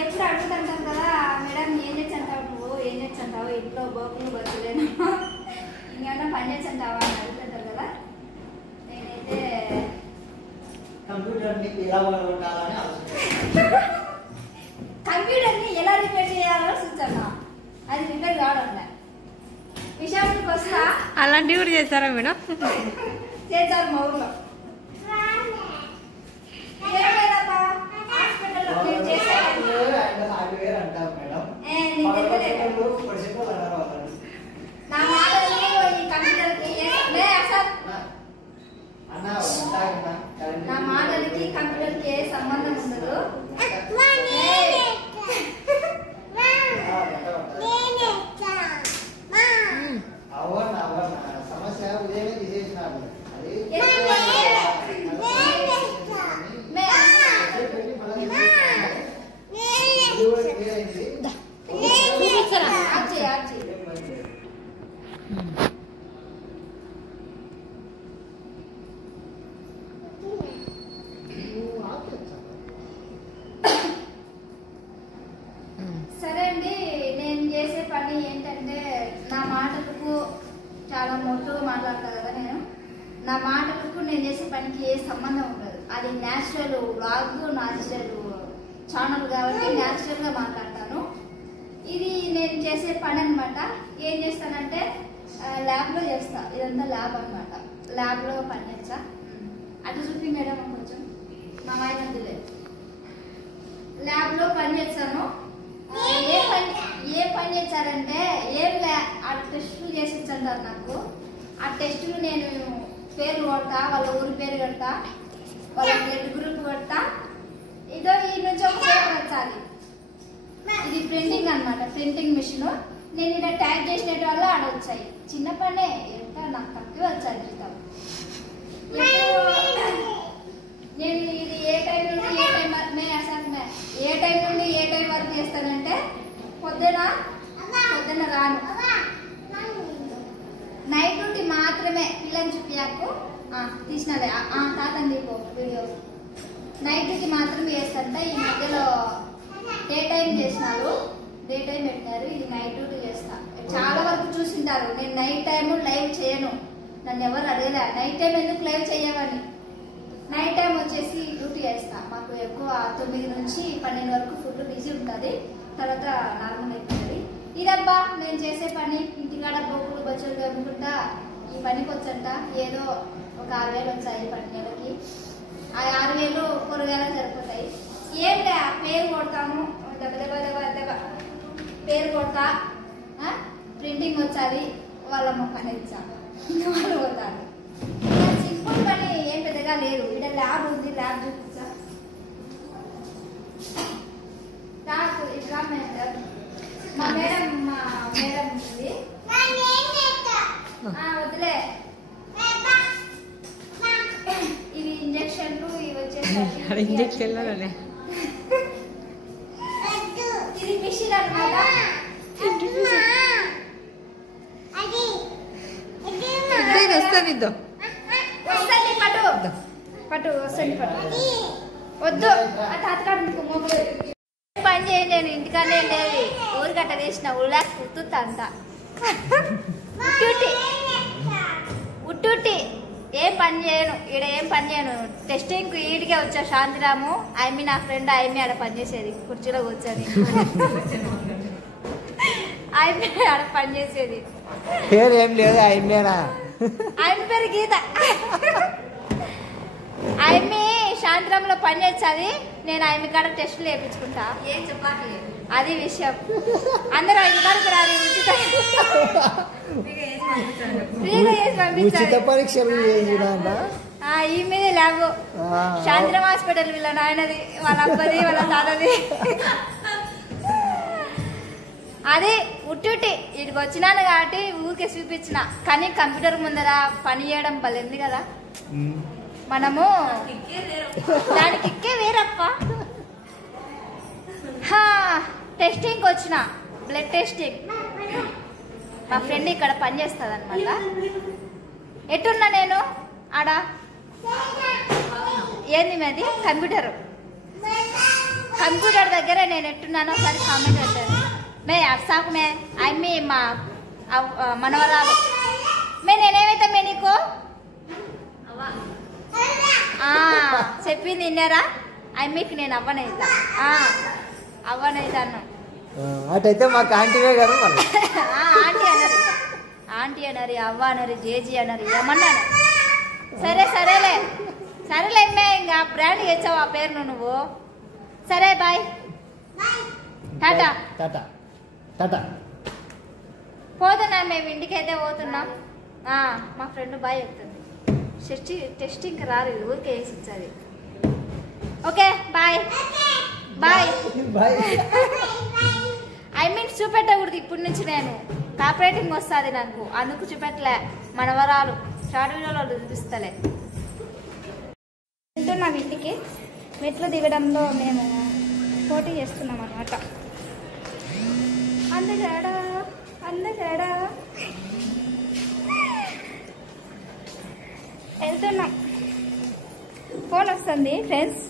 ఎప్పుడు అడుగుతుంటాం కదా మేడం ఏం చేస్తుంటావు నువ్వు ఏం చేస్తుంటావు ఇంట్లో బోకులు బతులేను ఇంకేమన్నా పని చేస్తుంటావా అని అడుగుతుంటారు కదా. నేనైతే కంప్యూటర్ని ఎలా వాడాలని కంప్యూటర్ని ఎలా రిపేర్ చేయాలో చూస్తాను. అది రిపేర్ కావడం విషయానికి వస్తా. అలాంటివి కూడా చేస్తారా మేడం? చేస్తారు మా ఊర్లో. నా మాటలకి కంప్యూటర్కి ఏ సంబంధం ఉండదు. సమస్య ఉదయమే తీసేసినారు. సరే అండి, నేను చేసే పని ఏంటంటే నా మాటలకు చాలా మొత్తుగా మాట్లాడతా కదా నేను. నా మాటలకు నేను చేసే పనికి ఏ సంబంధం ఉండదు. అది న్యాచురల్ వ్లాగ్, న్యాచురల్ ఛానల్ కాబట్టి న్యాచురల్గా మాట్లాడతాను. ఇది నేను చేసే పని అనమాట. ఏం చేస్తానంటే ల్యాబ్లో చేస్తా. ఇదంతా ల్యాబ్ అనమాట. ల్యాబ్లో పని చేస్తా. అటు చూపి మేడం కొంచెం మా ఆయన లేదు. ల్యాబ్లో పని చేస్తాను. ఏ పని చేశారంటే ఆ టెస్టులు చేసి ఇచ్చారు నాకు. ఆ టెస్టులు నేను పేర్లు కొడతా, వాళ్ళ ఊరి పేరు కొడతా, వాళ్ళ బ్లడ్ గ్రూప్ కొడతా. ఇదో ఈ నుంచి ఒక పేపర్ వచ్చాలి. ఇది ప్రింటింగ్ అనమాట, ప్రింటింగ్ మిషన్. నేను ఇలా టైప్ చేసినట్టు వల్ల ఆడ వచ్చాయి. చిన్న పనే, ఎంత నాకు తక్కువ వచ్చాయి జీతం. నేను ఇది ఏ టైం నుండి ఏ టైం ఏ టైం నుండి ఏ టైం వరకు చేస్తానంటే పొద్దున రాను. నైట్ నుండి మాత్రమే. పిల్లలు చూపియాకు తీసినదే తాతని దీపో వీడియో. నైట్ డ్యూటీ మాత్రమే చేస్తారంట. ఈ మధ్యలో డే టైం చేసినారు, డే టైం పెట్టినారు. ఇది నైట్ డ్యూటీ చేస్తా. చాలా వరకు చూసింటారు నేను నైట్ టైం లైవ్ చేయను. నన్ను ఎవరు అడగలే నైట్ టైం ఎందుకు లైవ్ చేయమని. నైట్ టైం వచ్చేసి డ్యూటీ చేస్తా. మాకు ఎక్కువ 9 నుంచి 12 వరకు ఫుడ్ బిజీ ఉంటుంది, తర్వాత నార్మల్ అయిపోతుంది. ఇదబ్బా నేను చేసే పని. ఇంటికాడ బొక్కులు బచ్చులు అమ్ముకుంటా ఈ పనికి వచ్చంట. ఏదో ఒక 6,000 వచ్చాయి పని నెలకి. ఆ 6,000 కూరగాయలు సరిపోతాయి. ఏంటి పేరు కొడతాను, దెబ్బ పేరు కొడతా. ప్రింటింగ్ వచ్చాది, వాళ్ళ మొక్కని ఇచ్చాను, వాళ్ళు పోతారు. సింపుల్ పని ఏం పెద్దగా లేదు. ఇక్కడ ల్యాబ్ ఉంది, ల్యాబ్ చూపించా. ఇట్లా మా మేడం ఉంది. వదిలే ఇవి ఇంజక్షన్లు. ఇవి వచ్చేసి ఇంజక్షన్లనే ఇది మిషన్ అన్నమాట. పట్టు వస్తుంది వద్దు. పని చేయండి. నేను ఇంటికానే లేదు, ఊరు గట్ట వేసిన ఊళ్ళకి కుర్తుతా అంత ఉట్టుటి. ఏం పని చేయను ఈడ, ఏం పని చేయను. టెస్టింగ్ ఈడికే వచ్చా. శాంతిరాము ఐమి నా ఫ్రెండ్ ఐమి ఆడ పనిచేసేది, కుర్చీలో కూర్చొని ఐమి ఆడ పనిచేసేది. పేరు ఏం లేదు ఐమేనా? ఐమి పేరు గీత. ఐమి శాంతిరాములో పని చేస్తుంది. నేను ఐమి కాడ టెస్టులు వేయించుకుంటా. ఏం చెప్పట్లేదు, అది విషయం. అందరూ ఇంటికి రాదు, ఉచిత పరీక్షలు ఈ మీద లేవు. శాంతిరామ్ హాస్పిటల్ వీళ్ళ నాయనది, వాళ్ళ అబ్బది, వాళ్ళ తాతది. అది ఉట్టుటి ఇటుకు వచ్చినాను కాబట్టి ఊరికే చూపించిన. కానీ కంప్యూటర్ ముందర పని చేయడం బలింది కదా మనము. దానికి ఇక్కే వేరప్ప. టెస్టింగ్ వచ్చిన, బ్లడ్ టెస్టింగ్. మా ఫ్రెండ్ ఇక్కడ పని చేస్తుంది అనమాట. ఎట్టున్నా నేను ఆడ ఏంది మాది కంప్యూటర్. కంప్యూటర్ దగ్గర నేను ఎట్టున్నానో ఒకసారి కామెంట్ పెట్టాను మే అర్సాకు మే అమ్మి మా మనవరాలు మే నేనేమైతే మే నీకు చెప్పింది విన్నారా అమ్మికి నేను అవ్వనైతా అవ్వనైతాను అటైతే మాకు ఆంటీవే కదా మరి ఆంటీ అనరి అవ్వ అనరి జేజీ అనరి ఏమన్నా సరేలే అమ్మే ఇంకా బ్రాండ్ చేసావు ఆ పేరును నువ్వు సరే బాయ్ టాటా టాటా టాటా పోతున్నాం మేము ఇంటికైతే పోతున్నాం మా ఫ్రెండ్ బాయ్ చెప్తుంది టెస్టింగ్ రారు ఊరికే వేసి ఇచ్చాది okay bye bye bye I mean చూపెట్టకూడదు ఇప్పటి నుంచి నేను కాపరేటింగ్ వస్తుంది నాకు అందుకు చూపెట్టలే మనవరాలు షార్ట్ వీడియోలో చూపిస్తలే వెళ్తున్నాం ఇంటికి మెట్లు దిగడంలో మేము పోటీ చేస్తున్నాం అన్నమాట అందగాడా వెళ్తున్నాం ఫోన్ వస్తుంది ఫ్రెండ్స్